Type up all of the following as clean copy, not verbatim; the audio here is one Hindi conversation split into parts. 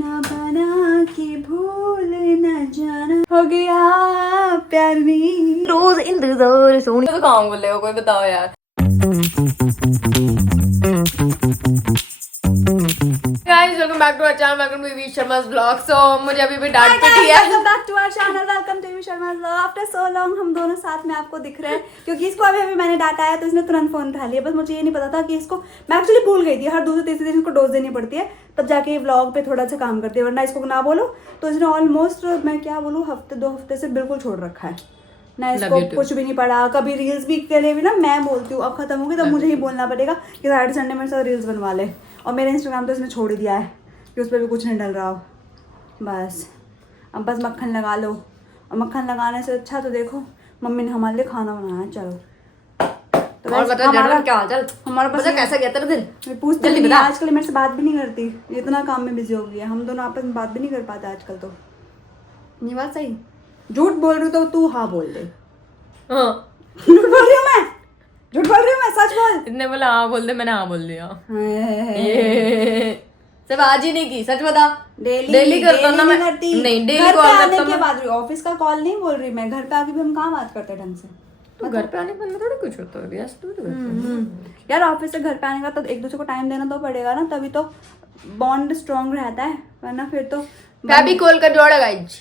अपना बना के भूल न जाना, हो गया प्यार में रोज इंतजार सोनी तो कहाँ बोल रहे हो, कोई बताओ यार। Guys, welcome back to our channel, welcome to Vivi Sharma's vlog. So मुझे अभी भी डांट पड़ी है। Welcome back to our channel, welcome to Vivi Sharma's vlog. After so long हम दोनों साथ में आपको दिख रहे हैं, क्योंकि इसको अभी मैंने डांटा है तो इसने तुरंत फोन उठा लिया। बस मुझे ये नहीं पता था कि इसको, मैं एक्चुअली भूल गई थी, हर दूसरे तीसरे दिन इसको डोज देनी पड़ती है, तब जाके व्लॉग पे थोड़ा सा काम करती है, वरना इसको ना बोलो तो इसने ऑलमोस्ट, मैं क्या बोलूँ, हफ्ते 2 हफ्ते से बिल्कुल छोड़ रखा है ना। इसको कुछ भी नहीं पड़ा, कभी रील्स भी करे भी ना मैं बोलती हूँ अब खत्म होगी तब मुझे ही बोलना पड़ेगा कि सैटरडे संडे मेरे साथ रील्स बनवा ले, और मेरे इंस्टाग्राम तो इसने छोड़ ही दिया है कि उस पर भी कुछ नहीं डल रहा हो। बस अब बस मक्खन लगा लो, और मक्खन लगाने से अच्छा तो देखो मम्मी ने हमारे लिए खाना बनाया है। चलो तो और बता हमारा क्या हाल, हमारा बस कैसा गया तेरा दिन? मैं पूछती जल्दी नहीं, बता। आजकल मेरे से बात भी नहीं करती, इतना काम में बिजी हो गई है, हम दोनों आपस में बात भी नहीं कर पाते आजकल। तो ये बात सही, झूठ बोल रही तो तू हाँ बोल दे। हाँ झूठ बोल रही हूँ मैं, झूठ बोल रही हूँ मैं, सच बोल। इतने बोला हाँ बोल दे, मैंने हाँ बोल दिया। ये सब आज ही नहीं की, सच बता। डेली करता ना मैं, नहीं डेली घर पे कॉल आने करता के मैं। बाद, ऑफिस का कॉल नहीं बोल रही मैं, घर पे आके भी हम कहाँ बात करते ढंग से। तो घर पे आने पर थोड़ा कुछ होता है, व्यस्त तो करते यार ऑफिस से घर पे आने का तो एक दूसरे को टाइम देना तो पड़ेगा ना, तभी तो बॉन्ड स्ट्रांग रहता है, वरना फिर तो फेविकोल का जोड़ा गाइज,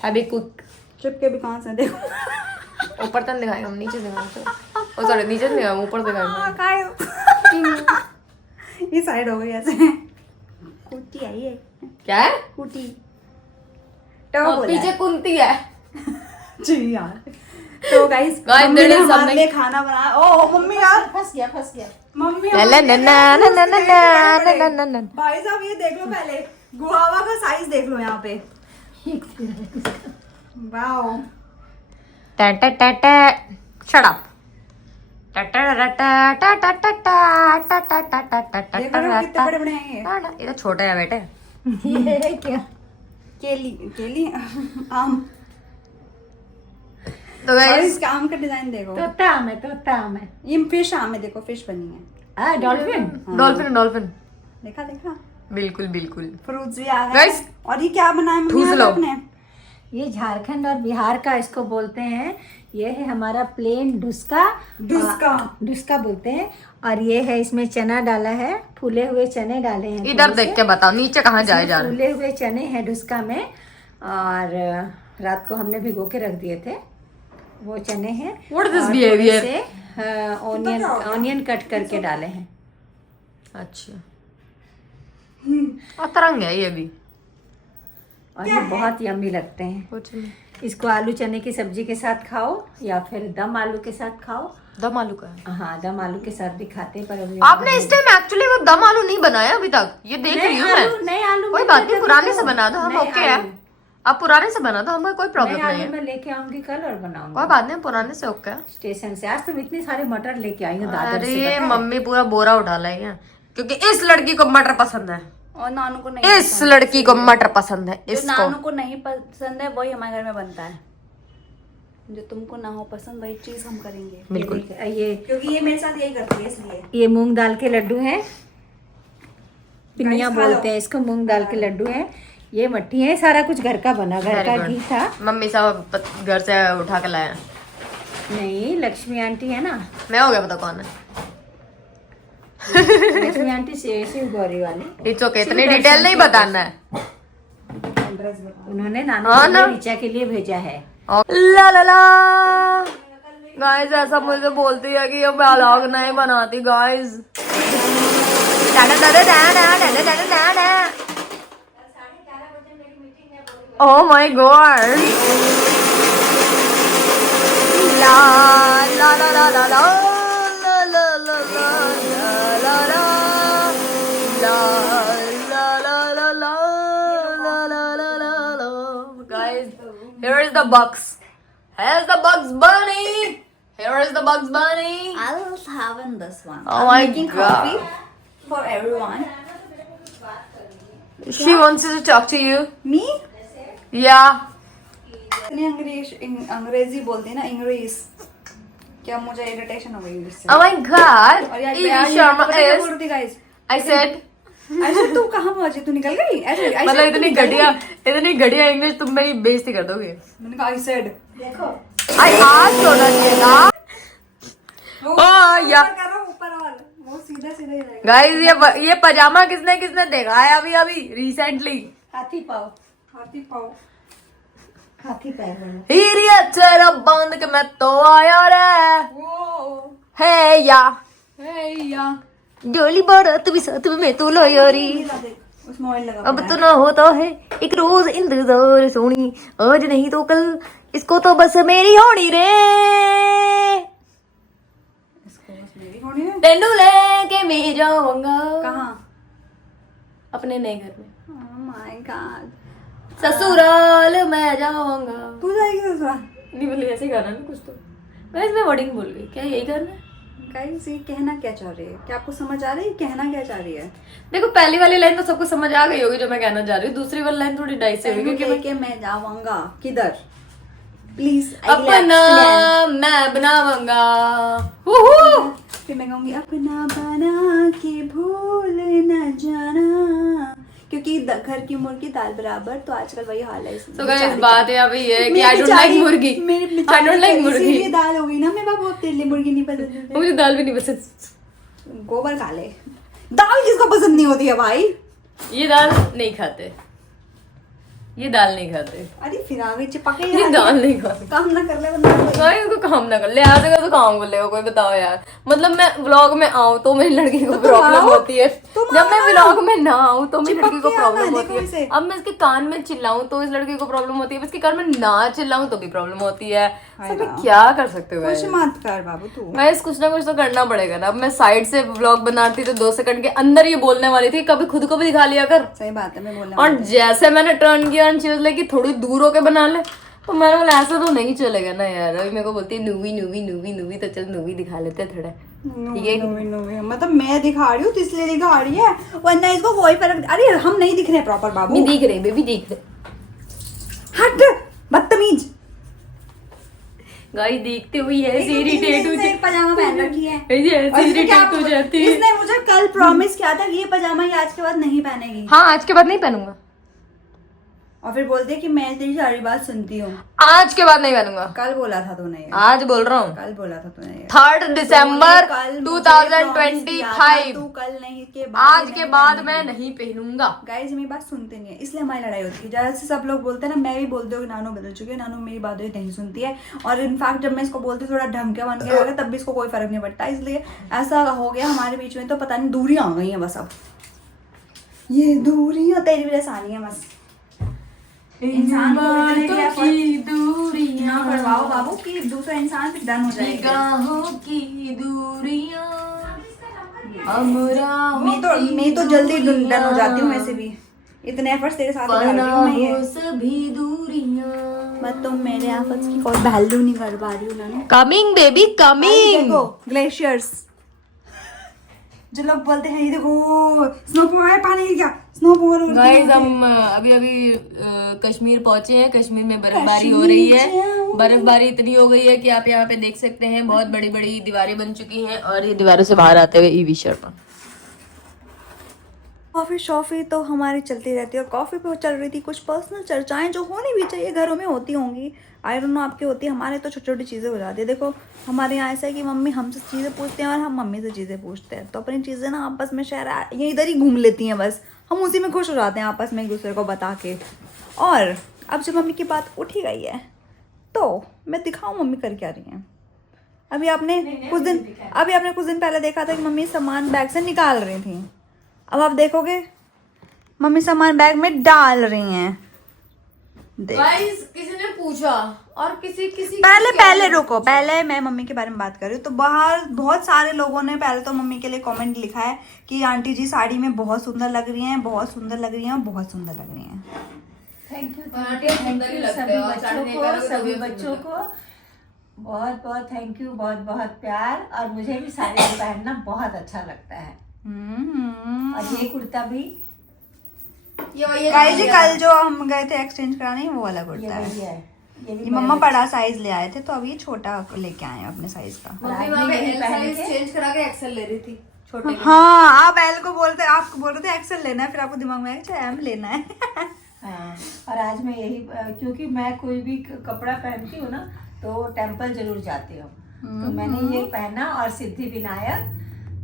फेविक्विक। चिपके भी कहाँ से देखो। ऊपर तक दिखाएगा, हम नीचे दिखाएंगे। ओ सॉरी, नीचे नहीं दिखाएंगे, ऊपर दिखाएंगे। ये साइड हो गई ऐसे। कुटी आई है, क्या है? कुटी और पीछे कुंती है। जी यार। तो गाइस मम्मी ने हमारे लिए खाना बनाया। ओ मम्मी यार, फंस गया मम्मी। भाई साहब ये देख लो, पहले गुआवा का साइज देख लो यहाँ पे। Wow, shut up. देखो ना कितने बड़े बड़े हैं ये। ये तो छोटे हैं बेटे। ये क्या, केली आम। तो गाइस इसका आम का डिजाइन देखो, तोता आम है। ये फिश आम है, देखो फिश बनी है। डॉल्फिन देखा बिल्कुल फ्रूट्स भी आ गए। Guys, और ये क्या बनाया मम्मी ठूस आज लो। आपने? ये झारखंड और बिहार का इसको बोलते हैं। ये है हमारा प्लेन डुस्का बोलते हैं। और ये है, इसमें चना डाला है, फूले हुए चने डाले हैं। इधर देख के बताओ नीचे कहाँ जाए जा रहे हैं। फूले हुए चने हैं डुस्का में, और रात को हमने भिगो के रख दिए थे, वो चने हैं। What is this और behavior? थोड़े से ऑनियन कट करके डाले हैं। अच्छा, और तरंग है ये भी। और ये बहुत यम्मी लगते हैं। कुछ नहीं, इसको आलू चने की सब्जी के साथ खाओ, या फिर दम आलू के साथ खाओ। दम आलू का है। हाँ, दम आलू के साथ भी खाते हैं, पर अभी आपने इस टाइम एक्चुअली वो दम आलू नहीं बनाया अभी तक, ये देख रही हूँ मैं। नए आलू कोई बात नहीं, पुराने से बना दो, हम ओके है। आप पुराने से बना दो, हमें कोई प्रॉब्लम नहीं है। मैं लेके आऊंगी कल और बनाऊंगी। कोई बात नहीं, पुराने से ओके है। स्टेशन से आज तुम इतने सारे मटर लेके आई हो दादर से। अरे मम्मी पूरा बोरा उठा लाएगी, क्योंकि इस लड़की को मटर पसंद है। और नानू को नहीं इस लड़की को मटर पसंद है। जो इसको नानू को नहीं पसंद है वही हमारे घर में बनता है, जो तुमको ना हो पसंद वही चीज हम करेंगे। बिल्कुल। ये क्योंकि ये मेरे साथ यही करती है, इसलिए। ये मूंग दाल के लड्डू हैं, पिनिया Guys, खा लो। बोलते हैं इसको। मूंग दाल के लड्डू हैं। ये मट्ठी है, सारा कुछ घर का बना, घर Very का good. घी था। मम्मी सब घर से उठा के लाया। नहीं, लक्ष्मी आंटी है ना, मैं हो गया पता कौन है। लक्ष्मी आंटी शिव गौरी वाली। इट्स ओके, इतनी डिटेल नहीं बताना है। उन्होंने नानू हाँ को ना। ऋचा के लिए भेजा है। ला ला ला गाइस, ऐसा मुझे बोलती है कि ये व्लॉग नहीं बनाती गाइस। ओह माय गॉड, ला ला ला ला ला ला ला ला ला ला ला guys, here is the Bugs. Here's the Bugs Bunny. Here is the Bugs Bunny. I'll have in this one. Oh I'm my making God. coffee for everyone. She wants to talk to you. Me? Yeah. अंग्रेजी बोलती है ना, इंग्लिश। क्या मुझे इरिटेशन हो गई इससे। Oh my God. और यार Evie यार, Sharma पता क्या is. बोल रही थी guys? I said. ऐसे तू कहाँ पहुंची, तू निकल गई ऐसे मतलब इतनी घटिया इंग्लिश तुम मेरी बेइज्जती कर दोगे। मैंने कहा आई सेड। देखो आई आज होना चाहिए था। या ऊपर और वो सीधा सीधा ही रहेगा। गाइस ये पजामा किसने देखा है अभी रिसेंटली? हाथी पाओ, हाथी पाओ, हाथी पैर वाला। हीरिया तेरा बंद के मैं तो आया रे। वो है या या डोली बड़ा तू भी साथ में तू लो यारी। उसमें ऑयल लगा अब तो ना होता है एक रोज इंतजार सोनी, आज नहीं तो कल इसको तो बस मेरी होनी रे। इसको बस मेरी होनी है। टेंडू लेके मैं जाऊंगा कहाँ? अपने नए घर में, Oh my God। ससुराल मैं जाऊंगा। तू जाएगी ससुराल? नहीं बोली ऐसे ही गाना ना कुछ तो, मैं इसमें वर्डिंग भूल गई। क्या यही करना है? गाइस ये कहना क्या चाह रही है? क्या आपको समझ आ रही है कहना क्या चाह रही है? देखो पहली वाली लाइन तो सबको समझ आ गई होगी जो मैं कहना चाह रही हूँ, दूसरी वाली लाइन थोड़ी डाइस होगी क्योंकि लेके मैं जाऊंगा किधर? प्लीज अपना मैं बनाऊंगा। फिर मैं कहूंगी अपना बना के भूल न जाना, क्योंकि घर की मुर्गी दाल बराबर, तो आजकल वही हाल है। तो गाइस बात है अभी ये कि आई डोंट लाइक मुर्गी, आई डोंट लाइक मुर्गी। इसीलिए दाल हो गई ना। मेरे पास बहुत तेली मुर्गी नहीं पसंद है। मुझे दाल भी नहीं पसंद। गोबर खा ले। दाल किसको पसंद नहीं होती है भाई? ये दाल नहीं खाते, ये दाल नहीं खाते, अरे फिर आगे चिपके ये दाल नहीं खाते। काम ना कर ले बंदा। भाई उनको काम ना कर ले, आ जाएगा तो काम कर लेगा कोई, बताओ यार। मतलब मैं व्लॉग में आऊँ तो मेरी लड़की को प्रॉब्लम होती है, जब मैं व्लॉग में ना आऊँ तो मेरी लड़की को प्रॉब्लम होती है। अब मैं इसके कान में चिल्लाऊं तो इस लड़की को प्रॉब्लम होती है, इसके कान में ना चिल्लाऊं तो भी प्रॉब्लम होती है। सब क्या कर सकते हो कुछ guys? मत कर बाबू तू। गाइस कुछ ना कुछ तो करना पड़ेगा ना। अब मैं साइड से व्लॉग बनाती तो 2 सेकंड के अंदर ये बोलने वाली थी कभी खुद को भी दिखा लिया कर। सही बात है, मैं बोलने और जैसे मैंने टर्न किया शी वाज लाइक कि थोड़ी दूर होके बना ले, तो मैंने बोला ऐसा तो नहीं चलेगा ना यार। अभी मेरे को बोलती है नूवी तो चल नूवी दिखा लेते हैं थोड़ा, ठीक है? नूवी मतलब मैं दिखा रही हूँ तो इसलिए दिखा रही है, वरना इसको कोई फर्क। अरे हम नहीं दिख रहे प्रॉपर बाबू। मैं दिख रही बेबी, दिख रहे। हट बदतमीज। गाइस देखते हुए ऐसे इरिटेट हो इसने एक पजामा पहन रखी है। ऐसे और इसने क्या इरिटेट हो जाती है। इसने मुझे कल प्रॉमिस किया था कि ये पजामा ये आज के बाद नहीं पहनेगी, हाँ आज के बाद नहीं पहनूंगा, और फिर बोलते कि मैं तेरी सारी बात सुनती हूँ। आज के बाद नहीं पहनूंगा। कल बोला था तूने ये। आज बोल रहा हूँ कल बोला था तूने ये। 3 दिसंबर कल मुझे promise किया था, 2025। तू कल नहीं के आज के नहीं बाद पहनेगी। मैं नहीं पहनूंगा। गाइस मेरी बात सुनते नहीं है, इसलिए हमारी लड़ाई होती है। जैसे से सब लोग बोलते हैं ना, मैं भी बोलती हूँ कि नानू बदल चुकी है, नानू मेरी बातें नहीं सुनती है। और इनफैक्ट जब मैं इसको बोलती हूँ थोड़ा ढंग के बन गया तब भी इसको कोई फर्क नहीं पड़ता। इसलिए ऐसा हो गया हमारे बीच में, तो पता नहीं दूरियां आ गई हैं बस। अब ये दूरियां तेरी वजह से आनी है बस। इंसान को इतने भी effort ना करवाओ बाबू कि दूसरा इंसान भी डन हो जाएगा। निगाहों की दूरियां मैं तो जल्दी डन हो जाती हूँ वैसे भी। इतने एफर्ट्स तेरे साथ डाल रही हूँ मैं ये। सभी दूरियां बट तुम मेरे एफर्ट्स की कोई वैल्यू नहीं कर पा रही हो ना। Coming baby coming. देखो ग्लेशियर्स, जो लोग बोलते हैं ये देखो स्नोफॉल है, पानी गिर गया, स्नोफॉल हो रही गाइस हम अभी कश्मीर पहुंचे हैं। कश्मीर में बर्फबारी हो रही है। बर्फबारी इतनी हो गई है कि आप यहाँ पे देख सकते हैं बहुत बड़ी बड़ी दीवारें बन चुकी हैं और ये दीवारों से बाहर आते हुए ईवी शर्मा। कॉफी शॉफी तो हमारी चलती रहती है, और कॉफी पे चल रही थी कुछ पर्सनल चर्चाएं जो होनी भी चाहिए, घरों में होती होंगी। आई डोंट नो आपकी होती है, हमारे तो छोटी छोटी चीज़ें हो जाती है। देखो हमारे यहाँ ऐसा है कि मम्मी हमसे चीज़ें पूछते हैं और हम मम्मी से चीज़ें पूछते हैं, तो अपनी चीज़ें ना आपस में शहर ये इधर ही घूम लेती हैं बस। हम उसी में खुश हो जाते हैं आपस में एक दूसरे को बता के। और अब जब मम्मी की बात उठी गई है तो मैं दिखाऊँ मम्मी कर क्या रही हैं। अभी आपने कुछ दिन पहले देखा था कि मम्मी सामान बैग से निकाल रही थी। अब आप देखोगे मम्मी सामान बैग में डाल रही हैं। गाइस किसी ने पूछा और किसी पहले रुको, पहले मैं मम्मी के बारे में बात कर रही हूँ। तो बाहर बहुत सारे लोगों ने पहले तो मम्मी के लिए कमेंट लिखा है कि आंटी जी साड़ी में बहुत सुंदर लग रही हैं, बहुत सुंदर लग रही हैं, बहुत सुंदर लग रही हैं। थैंक यू सभी बच्चों को बहुत बहुत थैंक यू, बहुत बहुत प्यार। और मुझे भी साड़ी पहनना बहुत अच्छा लगता है। और ये कुर्ता भी गाइस जी कल जो हम गए थे एक्सचेंज कराने वो वाला कुर्ता है। ये मम्मा बड़ा साइज ले आए थे, तो अब ये छोटा लेके आए हैं अपने साइज का। मम्मी वहां पे एल साइज चेंज करा के एक्सेल ले रही थी। छोटे के। हाँ, आप एल को बोलते, आपको बोल रहे थे एक्सेल लेना है, फिर आपको दिमाग में आया अच्छा एम लेना है। हाँ, और आज मैं यही क्योंकि मैं कोई भी कपड़ा पहनती हूँ ना तो टेम्पल जरूर जाती हूँ, तो मैंने ये पहना और सिद्धि विनायक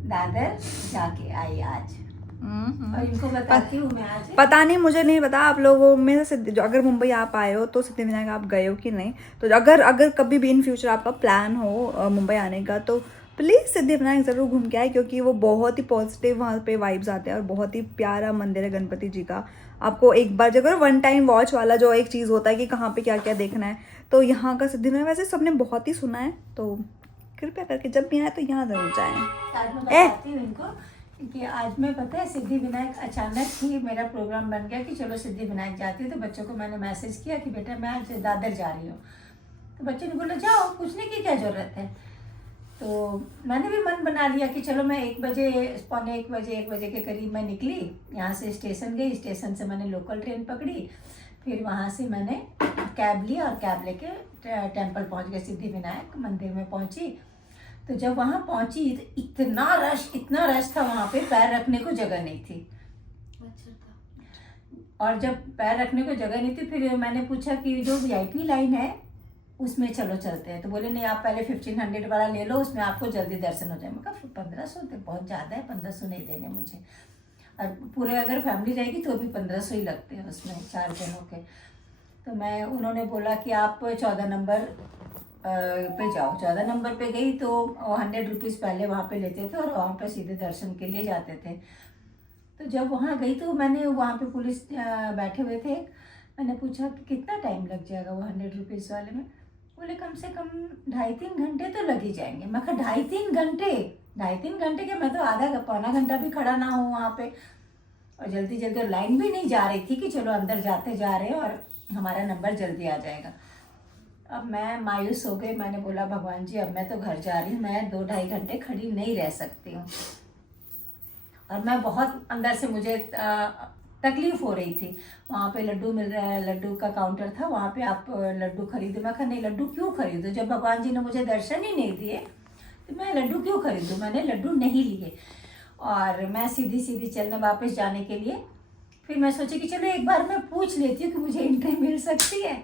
दादर जाके आई आज। और इनको बताती हूँ मैं आज। पता नहीं, मुझे नहीं पता आप लोगों में से जो अगर मुंबई आप आए हो तो सिद्धिविनायक आप गए हो कि नहीं। तो अगर कभी भी इन फ्यूचर आपका प्लान हो मुंबई आने का तो प्लीज़ सिद्धिविनायक ज़रूर घूम के आए, क्योंकि वो बहुत ही पॉजिटिव वहाँ पे वाइब्स आते हैं और बहुत ही प्यारा मंदिर है गणपति जी का। आपको एक बार जगह वन टाइम वॉच वाला जो एक चीज़ होता है कि कहाँ पे क्या क्या देखना है, तो यहाँ का सिद्धिविनायक वैसे सबने बहुत ही सुना है, तो कृपया करके जब भी आए तो यहाँ ज़रूर जाएँ। आज मैं बताती हूँ इनको कि आज मैं पता है सिद्धि विनायक अचानक ही मेरा प्रोग्राम बन गया कि चलो सिद्धि विनायक जाती हूँ। तो बच्चों को मैंने मैसेज किया कि बेटा मैं आज दादर जा रही हूँ। तो बच्चों ने बोला जाओ, पूछने की क्या ज़रूरत है। तो मैंने भी मन बना लिया कि चलो मैं 1 बजे, पौने 1 बजे के करीब मैं निकली, यहाँ से स्टेशन गई, स्टेशन से मैंने लोकल ट्रेन पकड़ी, फिर वहाँ से मैंने कैब ली और कैब लेके टेम्पल पहुँच गए, सिद्धि विनायक मंदिर में पहुँची। तो जब वहाँ पहुँची तो इतना रश था वहाँ पे, पैर रखने को जगह नहीं थी। और जब पैर रखने को जगह नहीं थी फिर मैंने पूछा कि जो VIP लाइन है उसमें चलो चलते हैं। तो बोले नहीं, आप पहले 1500 वाला ले लो, उसमें आपको जल्दी दर्शन हो जाए। मैं कहा 1500 तो बहुत ज़्यादा है, 1500 नहीं देने मुझे, और पूरे अगर फैमिली रहेगी तो भी 1500 ही लगते हैं उसमें 4 जनों के। तो उन्होंने बोला कि आप 14 नंबर पे जाओ। 14 नंबर पे गई तो 100 रुपीज़ पहले वहाँ पे लेते थे और वहाँ पे सीधे दर्शन के लिए जाते थे। तो जब वहाँ गई तो मैंने वहाँ पे पुलिस बैठे हुए थे, मैंने पूछा कि कितना टाइम लग जाएगा वो 100 रुपीज़ वाले में। बोले कम से कम 2.5-3 घंटे तो लग ही जाएंगे। मैं कहा 2.5-3 घंटे क्या, मैं तो आधा पौना घंटा भी खड़ा ना हूँ वहाँ पे। और जल्दी लाइन भी नहीं जा रही थी कि चलो अंदर जाते जा रहे हैं और हमारा नंबर जल्दी आ जाएगा। अब मैं मायूस हो गई, मैंने बोला भगवान जी अब मैं तो घर जा रही हूँ, मैं 2-2.5 घंटे खड़ी नहीं रह सकती हूँ। और मैं बहुत अंदर से मुझे तकलीफ हो रही थी। वहाँ पे लड्डू मिल रहा है, लड्डू का काउंटर था, वहाँ पे आप लड्डू खरीदो। मैं कहा नहीं, लड्डू क्यों खरीदूँ, जब भगवान जी ने मुझे दर्शन ही नहीं दिए तो मैं लड्डू क्यों खरीदूँ। मैंने लड्डू नहीं लिए और मैं सीधी चलने वापस जाने के लिए। फिर मैं सोची कि चलो एक बार मैं पूछ लेती हूँ कि मुझे एंट्री मिल सकती है।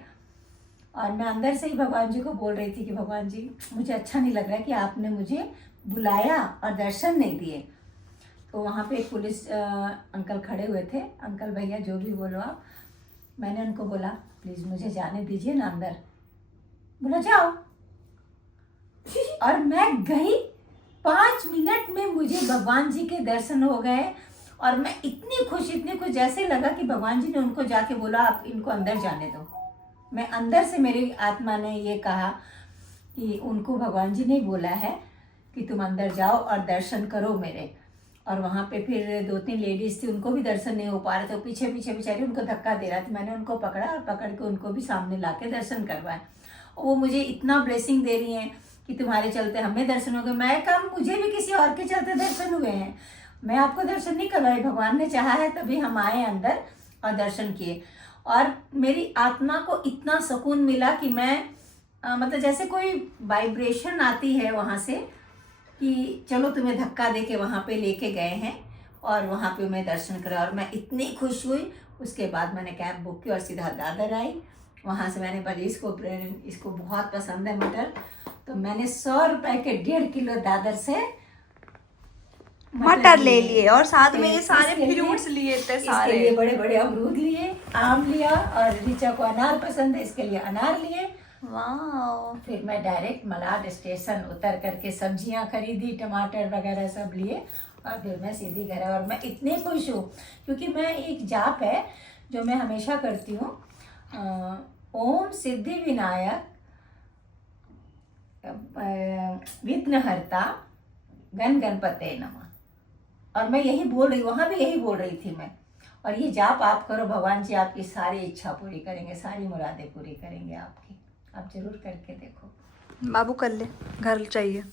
और मैं अंदर से ही भगवान जी को बोल रही थी कि भगवान जी मुझे अच्छा नहीं लग रहा है कि आपने मुझे बुलाया और दर्शन नहीं दिए। तो वहाँ पे एक पुलिस अंकल खड़े हुए थे, अंकल भैया जो भी बोलो आप। मैंने उनको बोला प्लीज़ मुझे जाने दीजिए ना अंदर। बोला जाओ। और मैं गई, 5 मिनट में मुझे भगवान जी के दर्शन हो गए और मैं इतनी खुश जैसे लगा कि भगवान जी ने उनको जाके बोला आप इनको अंदर जाने दो। मैं अंदर से मेरी आत्मा ने ये कहा कि उनको भगवान जी ने बोला है कि तुम अंदर जाओ और दर्शन करो मेरे। और वहाँ पे फिर 2-3 लेडीज़ थी, उनको भी दर्शन नहीं हो पा रहे थे, पीछे बेचारी उनको धक्का दे रहा था। मैंने उनको पकड़ा और पकड़ के उनको भी सामने ला के दर्शन करवाए। वो मुझे इतना ब्लेसिंग दे रही हैं कि तुम्हारे चलते हमें दर्शन हो गए। मैं कहा मुझे भी किसी और के चलते दर्शन हुए हैं, मैं आपको दर्शन नहीं करवाई, भगवान ने चाहा है तभी हम आए अंदर और दर्शन किए। और मेरी आत्मा को इतना सुकून मिला कि मैं मतलब जैसे कोई वाइब्रेशन आती है वहाँ से कि चलो तुम्हें धक्का दे के वहाँ पे लेके गए हैं और वहाँ पे मैं दर्शन करा। और मैं इतनी खुश हुई। उसके बाद मैंने कैब बुक की और सीधा दादर आई। वहाँ से मैंने बोली इसको बहुत पसंद है मटर, तो मैंने 100 रुपए के 1.5 किलो दादर से मटर ले लिए और साथ में ये सारे फ्रूट्स लिए थे सारे। इसके लिए बड़े अमरूद लिए, आम लिया और ऋचा को अनार पसंद है इसके लिए अनार लिए। वाह। फिर मैं डायरेक्ट मलाड स्टेशन उतर करके सब्जियां खरीदी, टमाटर वगैरह सब लिए और फिर मैं सीधी घर। और मैं इतनी खुश हूँ क्योंकि मैं एक जाप है जो मैं हमेशा करती हूँ, ओम सिद्धि विनायक विघ्नहर्ता गणपते नमः। और मैं यही बोल रही, वहाँ भी यही बोल रही थी मैं। और ये जाप आप करो, भगवान जी आपकी सारी इच्छा पूरी करेंगे, सारी मुरादें पूरी करेंगे आपकी। आप जरूर करके देखो। बाबू कर ले, घर चाहिए,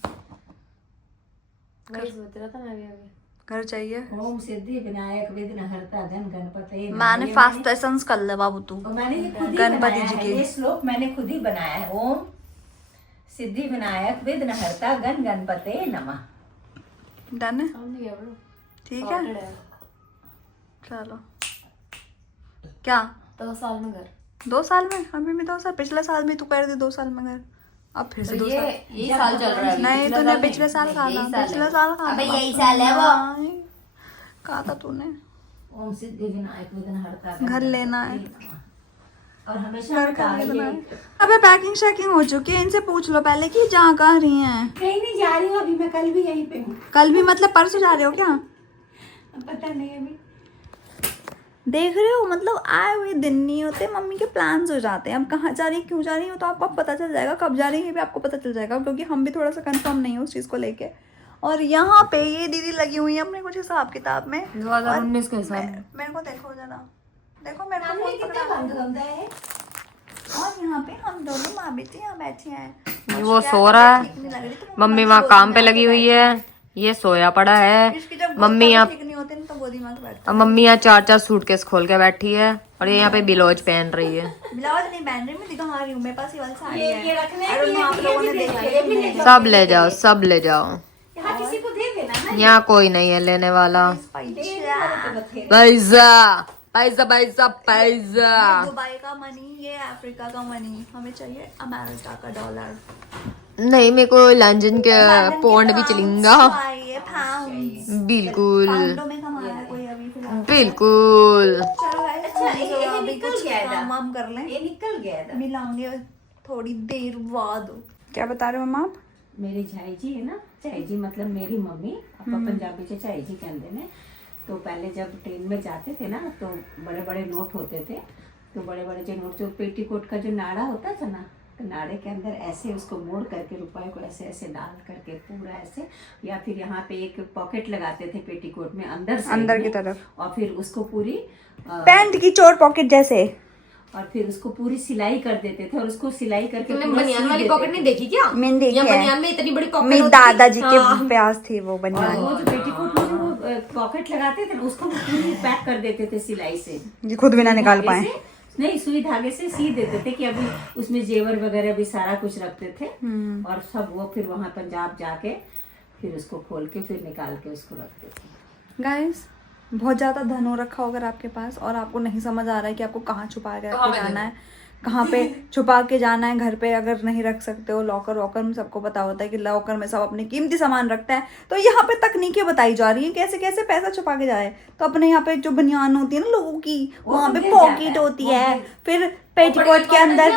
मैं सोच रहा था मैं भी अभी घर चाहिए। ओम सिद्धि विनायक विघ्नहर्ता गणपते नमः। मैंने फास्ट एसेंस कर ले बाबू तू। और मैंने ये खुद ही गणपति बनाया जी है, के ये श्लोक मैंने खुद ही बनाया है। ओम सिद्धि विनायक विघ्नहर्ता गणपते नमः। डन है, काम नहीं किया bro। ठीक Sorted है। चलो क्या 2 साल में घर। 2 साल में? अभी भी 2 साल, पिछले साल में तू कह रही थी 2 साल में घर, अब फिर से तो 2 ये साल। यही साल चल रहा है अभी। नहीं तूने पिछले साल कहा था, पिछले साल कहा था। अबे यही साल है वो। नहीं, कहा था तूने ओम सिद्धि विनायक हरता घर लेना है, और हमेशा घर मैं कहा खरीदना ये है। अबे पैकिंग शैकिंग हो चुकी है, इनसे पूछ लो पहले कि जहाँ कहाँ रही हैं। कहीं नहीं जा रही हूँ अभी, मैं कल भी यहीं पे हूँ। कल भी मतलब परसों जा रहे हो क्या? पता नहीं अभी। देख रहे हो, मतलब आए हुए दिन नहीं होते, मम्मी के प्लान्स हो जाते हैं। अब कहाँ जा रही है, क्यों जा रही हो, तो आपको अब पता चल जाएगा। कब जा रही है ये भी आपको पता चल जाएगा, क्योंकि हम भी थोड़ा सा कंफर्म नहीं है उस चीज़ को लेके। और यहाँ पे ये दीदी लगी हुई है अपने कुछ हिसाब किताब में। 2019 के हिसाब में। मेरे को देखो जरा, देखो मेरे को हमने फोन कितना पकड़ा। बंद गंदा है। और यहाँ पे हम दोनों माँ बेटी यहाँ बैठे हैं। वो सो रहा ठीक नहीं लग रही, तो है, मम्मी वहाँ काम पे लगी हुई है, ये सोया पड़ा है। इसकी जब मम्मी यहाँ ठीक नहीं होते ना तो गोदी माँ के बैठते अब मम्मी यहाँ 4 सूटकेस खोल के बैठी है और ये यहाँ पे ब्लाउज पहन रही है। ब्लाउज नहीं पहन रही, मैं दिखा रही हूँ, मेरे पास ये वाली साड़ी ये है। रखने I don't know आप लोगों ने देखा है कि नहीं। सब ले जाओ, सब ले जाओ, यहाँ किसी को दे देना ना। यहाँ कोई नहीं है लेने वाला। पैसा पैसा पैसा पैसा पैसा। ये दुबई का मनी, ये अफ्रीका का मनी, हमें चाहिए अमेरिका का डॉलर। नहीं, मेरे को लंदन के पौंड भी चलेगा। ये पाउंड्स बिल्कुल पाउंडों में कमा रहा है कोई अभी फिलहाल। बिल्कुल। चलो guys, अच्छा, ये अभी निकल कुछ गया था। काम वाम कर लें, ये निकल गया था। मिलाएंगे थोड़ी देर बाद। क्या बता रहे हो मम्मा आप? मेरी झाई जी है ना, झाई जी मतलब मेरी मम्मी, ਆਪਾਂ पंजाबी से झाई जी कहते हैं। तो पहले जब ट्रेन में जाते थे ना तो बड़े बड़े नोट होते थे, तो बड़े बड़े जो नोट, जो पेटीकोट का जो नाड़ा होता था ना, तो नाड़े के अंदर ऐसे उसको मोड़ करके रुपए को ऐसे ऐसे डाल करके पूरा ऐसे, या फिर यहाँ पे एक पॉकेट लगाते थे पेटीकोट में अंदर से, अंदर की तरफ, और फिर उसको पूरी पैंट की चोर पॉकेट जैसे, और फिर उसको पूरी सिलाई कर देते थे, और उसको सिलाई करके तुमने पूरा बनियान सी वाली देते पॉकेट थे। नहीं देखी क्या? मैंने देखी या है। बनियान में इतनी बड़ी पॉकेट मेरे होती थी। दादाजी के हाँ। प्यास थी वो और बनियान। वो जो पेटीकोट में जो वो पॉकेट लगाते थे ना, उसको वो पूरी पैक कर देते थे सिलाई से। ये खुद भी ना निकाल धागे पाए। से- नहीं, सुई धागे से सी देते थे कि अभी उसमें जेवर वगैरह भी सारा कुछ रखते थे। और सब वो फिर वहां पंजाब जाके फिर उसको खोल के फिर निकाल के उसको रखते थे। गाइस, बहुत ज़्यादा धन हो रखा होगा आपके पास और आपको नहीं समझ आ रहा है कि आपको कहाँ छुपा के कहाँ पे जाना है, कहाँ पे छुपा के जाना है। घर पे अगर नहीं रख सकते हो, लॉकर वॉकर में सबको पता होता है कि लॉकर में सब अपने कीमती सामान रखता है। तो यहाँ पे तकनीकें बताई जा रही है कैसे कैसे पैसा छुपा के जाए। तो अपने यहाँ पे जो बनियान होती है ना लोगों की, वहाँ पे गिर जाता पॉकेट है, होती वो है, फिर पेटीकोट के अंदर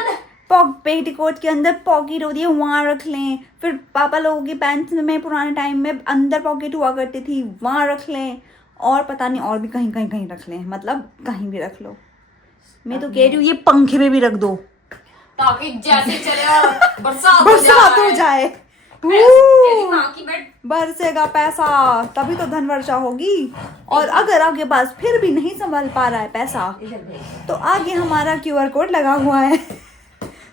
पेटीकोट के अंदर पॉकेट होती है, वहाँ रख लें। फिर पापा लोगों की पैंट्स में पुराने टाइम में अंदर पॉकेट हुआ करती थी, वहाँ रख लें। और पता नहीं और भी कहीं कहीं कहीं रख लें, मतलब कहीं भी रख लो। मैं तो कह रही हूँ ये पंखे में भी रख दो ताकि जैसे चले बरसात हो जाए। तेरी माँ की बेड बरसेगा पैसा तभी तो धन वर्षा होगी। और अगर आपके पास फिर भी नहीं संभाल पा रहा है पैसा, तो आगे हमारा QR कोड लगा हुआ है,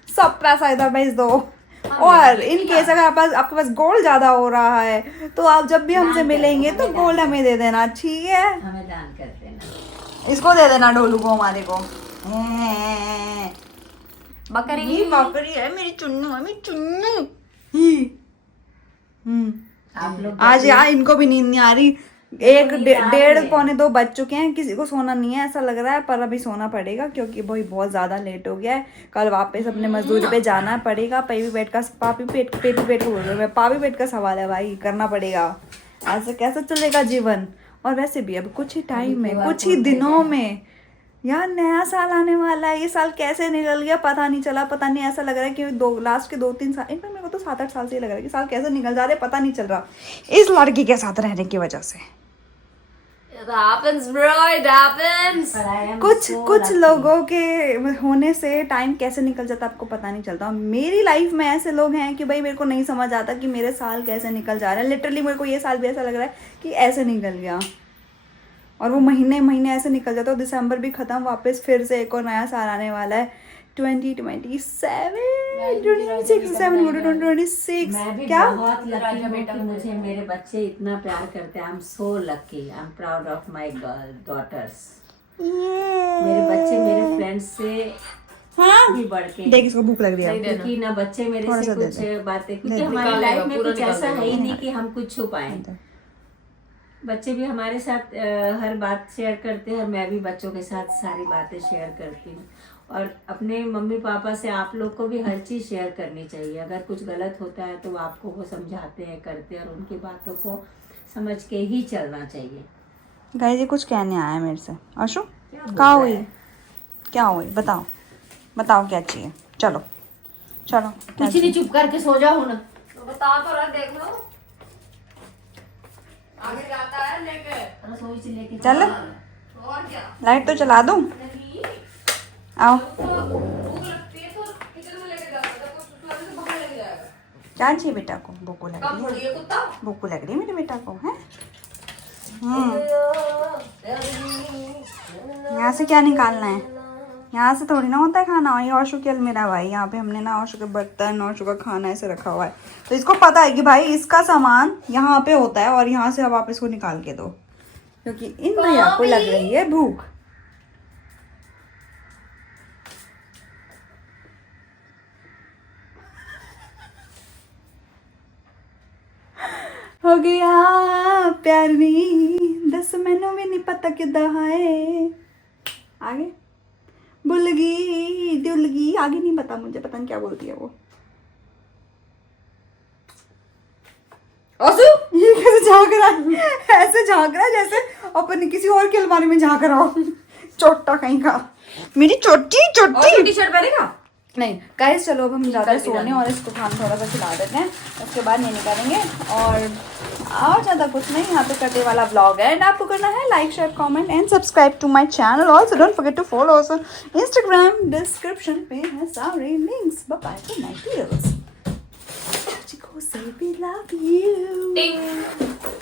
सब पैसा इधर भेज दो। और इन केस अगर आपके पास गोल्ड ज्यादा हो रहा है तो आप जब भी हमसे मिलेंगे तो गोल्ड हमें दे देना, ठीक है? हमें दान कर देना। इसको दे देना डोलू को, हमारे को। बकरी बकरी है मेरी चुन्नू, है मेरी चुन्नू। ही। आप लोग आज यार इनको भी नींद नहीं आ रही। 1 पौने 2 बज चुके हैं, किसी को सोना नहीं है ऐसा लग रहा है, पर अभी सोना पड़ेगा क्योंकि भाई बहुत ज़्यादा लेट हो गया है। कल वापस अपने मजदूरी पे जाना पड़ेगा। पेटी पेट का सवाल है भाई, करना पड़ेगा। ऐसे कैसे चलेगा जीवन? और वैसे भी अब कुछ ही टाइम में, कुछ ही दिनों में यार नया साल आने वाला है। ये साल कैसे निकल गया पता नहीं चला। पता नहीं, ऐसा लग रहा है कि लास्ट के 2-3 साल, इनफैक्ट मेरे को तो 7-8 साल से ही लग रहा है कि साल कैसे निकल जा रहे पता नहीं चल रहा, इस लड़की के साथ रहने की वजह से। It happens, bro, it happens. कुछ लोगों के होने से टाइम कैसे निकल जाता आपको पता नहीं चलता। मेरी लाइफ में ऐसे लोग हैं कि भाई मेरे को नहीं समझ आता कि मेरे साल कैसे निकल जा रहे हैं। लिटरली मेरे को ये साल भी ऐसा लग रहा है कि ऐसे निकल गया, और वो महीने ऐसे निकल जाता है। दिसंबर भी खत्म, वापस फिर से एक और नया साल आने वाला है। 2026 मैं भी क्या? बहुत लकी हूँ कि मुझे मेरे बच्चे इतना प्यार करते हैं। I am so lucky, I am proud of my daughters. मेरे बच्चे मेरे फ्रेंड्स से हाँ भी बढ़ के, देख इसको भूख लग रही है। क्योंकि ना बच्चे मेरे थोड़ा से सा दे कुछ दे। बातें, क्योंकि हमारी लाइफ में कुछ ऐसा है ही नहीं कि हम कुछ छुपाएं। बच्चे भी हमारे साथ हर बात शेयर करते हैं और मैं भी बच्चों के साथ सारी बातें शेयर करती हूँ। और अपने मम्मी पापा से आप लोग को भी हर चीज़ शेयर करनी चाहिए। अगर कुछ गलत होता है तो आपको वो समझाते हैं, करते हैं, और उनकी बातों को समझ के ही चलना चाहिए। गाइस ये कुछ कहने आया मेरे से। आशु क्या हुई, क्या हुई, बताओ बताओ क्या चाहिए। चलो चलो कुछ नहीं, चुप करके सो जाओ ना। तो बता तो रहा, देख लो आगे जाता है लेके रसोई से लेके चल और क्या। लाइट तो चला दूं। नहीं आओ तो भूख लगती है तो किचन में लेके जाता है, कुछ तो बाहर लेके जाएगा। क्या चाहिए बेटा को, भूख लग कब रही थोड़ी है, है कुत्ता। भूख लग रही है मेरे बेटा को है। यहाँ से क्या निकालना है, यहाँ से थोड़ी ना होता है खाना। ये औशु की अलमीरा भाई, यहाँ पे हमने ना औशु के बर्तन, औशु का खाना ऐसे रखा हुआ है, तो इसको पता है कि भाई इसका सामान यहाँ पे होता है और यहाँ से अब आप इसको निकाल के दो, क्योंकि इन भैया को लग रही है भूख। हो गया प्यार नी दस मैनू भी नहीं पता किदा है। आगे बुलगी दुलगी, आगे नहीं पता मुझे, पता नहीं क्या बोलती है वो। आसू ये कैसे झांक रहा है, ऐसे झांक रहा है जैसे अपन किसी और की अलमारी में झांक रहा हो। चोटा कहीं का, मेरी चोटी चोटी। टी शर्ट पहनेगा नहीं गाइस चलो अब हम जाते हैं सोने और इसको खाना थोड़ा सा खिला देते हैं, उसके बाद नहीं करेंगे। और ज़्यादा कुछ नहीं, यहाँ पे करने वाला व्लॉग है। एंड आपको करना है like share comment and subscribe to my channel. Also don't forget to follow us on Instagram, description पे है सारे links. Bye bye for my videos. Say we love you. टिंग।